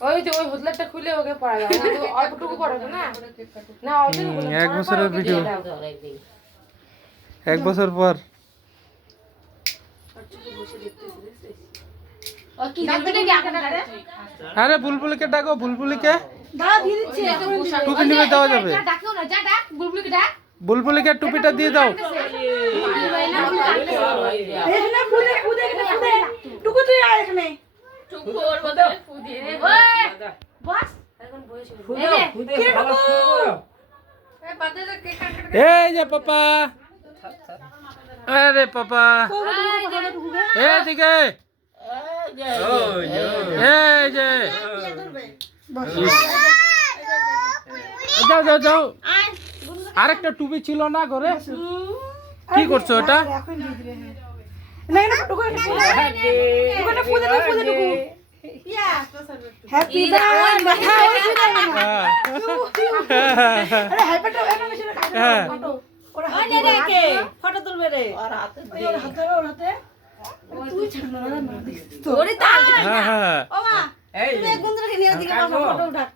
ওই যে ওই হুদলাটা খুলে ওকে পড়া দাও, অল্পটুকু পড়াবে না না এক বছরের ভিডিও, 1 বছর পর। আরে বুলবুলিকে ডাকো, বুলবুলিকে টুপি নিবে দেওয়া যাবে। বুলবুলিকে টুপিটা দিয়ে দাও। এই যে পাপা, আরে পাপা এদিকে, এই যে যাও যাও যাও। আরেকটা টুপি ছিল না ঘরে, কি করছো এটা? হ্যাপি ফটো তুলবে রে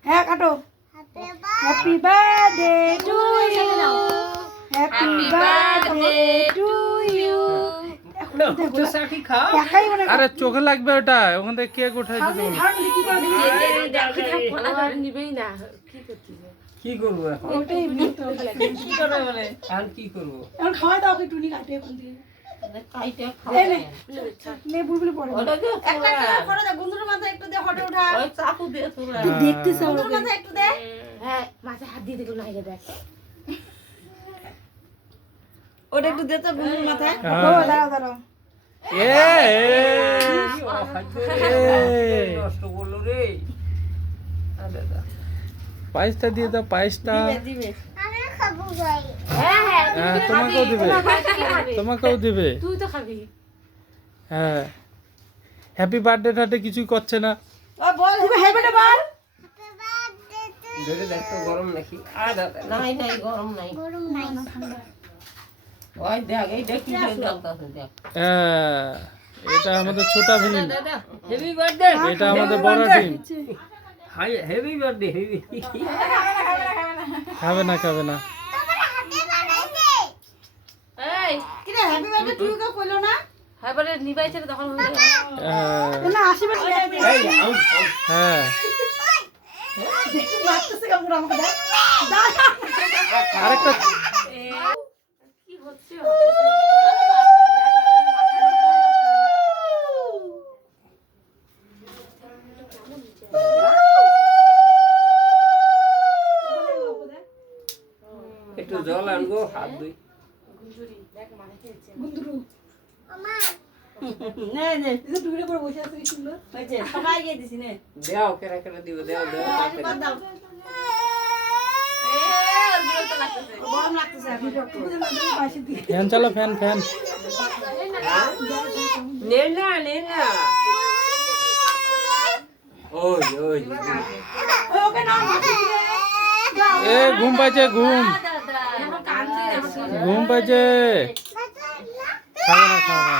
হ্যাঁ কাটো। Happy birthday to you, happy birthday to you. আরে চোখে লাগবে ওটা, ওখান থেকে কেক উঠাই দিতে নিবেই না, কি করবো কি করবো এখন? কি করবে বলে এখন কি করবো? এখন খাওয়া দাও ওকে টুনি কাটে এখন দিয়ে নে বুলবুলি পড়ে একটা ফটো দে গুন্দুর মাথা একটু দে ফটো উঠা ওই চাকু দিয়ে তোরা দেখতেছ গুন্দুর মাথা একটু দে হ্যাঁ মাথায় হাত দিয়ে দেখো না এটা দেখ ওটা একটু দে তো গুন্দুর মাথায় ও দাঁড়াও দাঁড়াও নষ্ট করলো রে। পায়েসটা দিয়ে দাও, পায়েসটা। দিবে হ্যাঁ তোমাকেও দিবে, তোমাকেও দিবে। তুই তো খাবি। হ্যাঁ, হ্যাপি বার্থডে টাতে কিছুই করছে না। ও বল তুমি হ্যাপি বার্থডে বল। ধরে দেখো গরম নাকি? নাই নাই গরম নাই, গরম নাই ঠান্ডা। ওই দেখ এই দেখি দেখতাছেন দেখ। হ্যাঁ, এটা আমাদের ছোটা ভীম, হেভি বার্থডে। এটা আমাদের বড় team. Hi happy birthday happy. খাবে না, খাবে না। এই কি রে হ্যাপি বার্থডে তুই কে কইলো না? হ্যাঁ বলে নিবাইছে তখন হয়ে যাবে। না আশীর্বাদ এই আউ হ্যাঁ, দেখি লাগতেছে কাপড় আমাকে দেখ আরেকটা কি হচ্ছে একটু জল আনবো, হাত ধুই। গুন্দুরু মামা নে নে তুই টুকরে করে বসে আছিস সুন্দর হয়েছে সবাই গিয়ে দিছি নে দেও কেরা কেরা দিব, দেও দেও আশীর্বাদ দাও গরম লাগতেছে আপনি ডক্টর পাশে দিয়ে ফ্যান চালো, ফ্যান ফ্যান। নে না নে না। ওই ওই ওকে না মাটি দিয়ে এ ঘুম পাইছে, ঘুম ঘুম পাইছে। খাবে না, খাবে না।